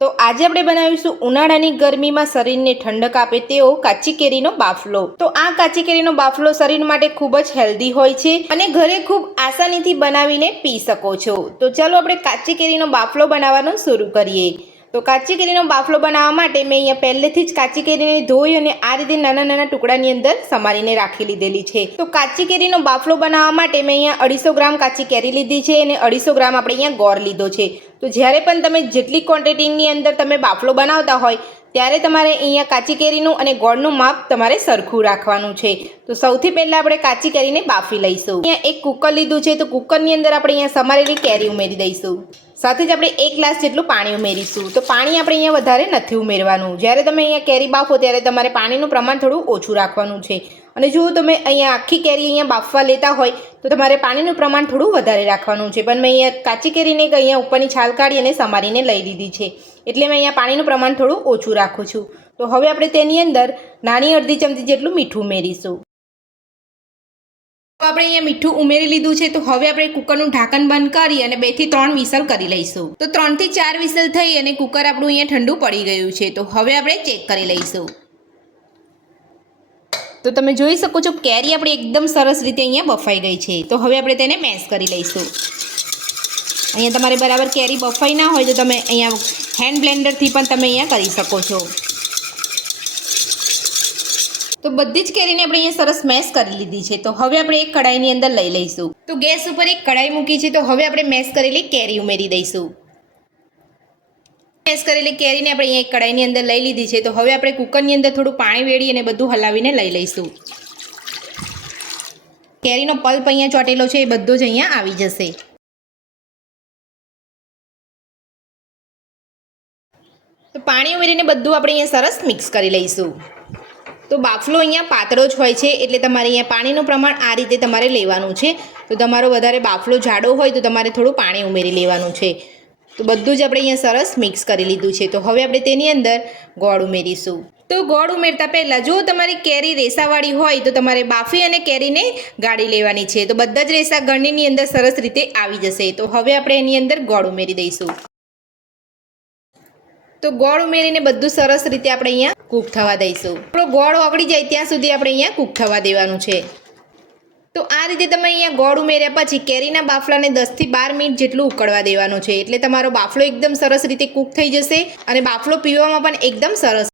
તો આજે આપણે બનાવીશું ઉનાળાની ગરમીમાં શરીરને ઠંડક આપે તેવો કાચી કેરીનો બાફલો। તો આ કાચી કેરીનો બાફલો શરીર માટે ખૂબ જ હેલ્ધી હોય છે અને ઘરે ખૂબ આસાનીથી બનાવીને પી શકો છો। તો ચાલો આપણે કાચી કેરીનો બાફલો બનાવવાનું શરૂ કરીએ। તો કાચી કેરીનો બાફલો બનાવવા માટે મેં અહીંયા પહેલેથી જ કાચી કેરીને ધોઈ અને આ રીતે નાના નાના ટુકડાની અંદર સમારીને રાખી લીધેલી છે। તો કાચી કેરીનો બાફલો બનાવવા માટે મેં અહીંયા 250 ગ્રામ કાચી કેરી લીધી છે અને 250 ગ્રામ આપણે અહીંયા ગોળ લીધો છે। તો જ્યારે પણ તમે જેટલી ક્વોન્ટિટીની અંદર તમે બાફલો બનાવતા હોય ત્યારે તમારે અહીંયા કાચી કેરીનું અને ગોળનું માપ તમારે સરખું રાખવાનું છે। તો સૌથી પહેલાં આપણે કાચી કેરીને બાફી લઈશું। અહીંયા એક કુકર લીધું છે, તો કુકરની અંદર આપણે અહીંયા સમારેલી કેરી ઉમેરી દઈશું। સાથે જ આપણે 1 ગ્લાસ જેટલું પાણી ઉમેરીશું। તો પાણી આપણે અહીંયા વધારે નથી ઉમેરવાનું। જ્યારે તમે અહીંયા કેરી બાફો ત્યારે તમારે પાણીનું પ્રમાણ થોડું ઓછું રાખવાનું છે। અને જો તમે અહીંયા આખી કેરી અહીંયા બાફવા લેતા હોય તો તમારે પાણીનું પ્રમાણ થોડું વધારે રાખવાનું છે। પણ મેં અહીંયા કાચી કેરીને અહીંયા ઉપરની છાલ કાઢી અને સમારીને લઈ લીધી છે, એટલે મેં અહીંયા પાણીનું પ્રમાણ થોડું ઓછું રાખું છું। તો હવે આપણે તેની અંદર નાની અડધી ચમચી જેટલું મીઠું ઉમેરીશું। તો આપણે અહીંયા મીઠું ઉમેરી લીધું છે। તો હવે આપણે કુકરનું ઢાંકણ બંધ કરી અને 2 થી 3 વિસલ કરી લઈશું। તો 3 થી 4 વિસલ થઈ અને કુકર આપણું અહીંયા ઠંડુ પડી ગયું છે। તો હવે આપણે ચેક કરી લઈશું। તો તમે જોઈ શકો છો કેરી આપણી એકદમ સરસ રીતે અહીંયા બફાઈ ગઈ છે। તો હવે આપણે તેને મેશ કરી લઈશું। અહીંયા તમારે બરાબર કેરી બફાઈ ના હોય તો તમે અહીંયા હેન્ડ બ્લેન્ડરથી પણ તમે અહીંયા કરી શકો છો। તો બધી જ કેરીને આપણે અહીંયા સરસ મેશ કરી લીધી છે। તો હવે આપણે એક કઢાઈની અંદર લઈ લઈશું। તો ગેસ ઉપર એક કઢાઈ મૂકી છે। તો હવે આપણે મેશ કરેલી કેરી ઉમેરી દઈશું। મેશ કરેલી કેરીને આપણે અહીંયા એક કઢાઈની અંદર લઈ લીધી છે। તો હવે આપણે કુકરની અંદર થોડું પાણી વેડી અને બધું હલાવીને લઈ લઈશું। કેરીનો પલ્પ અહીંયા ચોટેલો છે એ બધો જ અહીંયા આવી જશે। તો પાણી ઉમેરીને બધું આપણે અહીંયા સરસ મિક્સ કરી લઈશું। તો બાફલો અહીંયા પાતળો જ હોય છે, એટલે તમારે અહીંયા પાણીનું પ્રમાણ આ રીતે તમારે લેવાનું છે। તો તમારો વધારે બાફલો જાડો હોય તો તમારે થોડું પાણી ઉમેરી લેવાનું છે। તો બધું જ આપણે અહીંયા સરસ મિક્સ કરી લીધું છે। તો હવે આપણે તેની અંદર ગોળ ઉમેરીશું। તો ગોળ ઉમેરતા પહેલાં જો તમારી કેરી રેસાવાળી હોય તો તમારે બાફી અને કેરીને ગાળી લેવાની છે। તો બધા જ રેસા ગળણીની અંદર સરસ રીતે આવી જશે। તો હવે આપણે એની અંદર ગોળ ઉમેરી દઈશું। તો ગોળ ઉમેરીને બધું સરસ રીતે આપણે અહીંયા કૂક થવા દઈશું। આપણો ગોળ ઓગળી જાય ત્યાં સુધી આપણે અહીંયા કૂક થવા દેવાનું છે। તો આ રીતે તમે અહીંયા ગોળ ઉમેર્યા પછી કેરીના બાફલાને 10 થી 12 મિનિટ જેટલું ઉકળવા દેવાનું છે, એટલે તમારો બાફલો એકદમ સરસ રીતે કૂક થઈ જશે અને બાફલો પીવામાં પણ એકદમ સરસ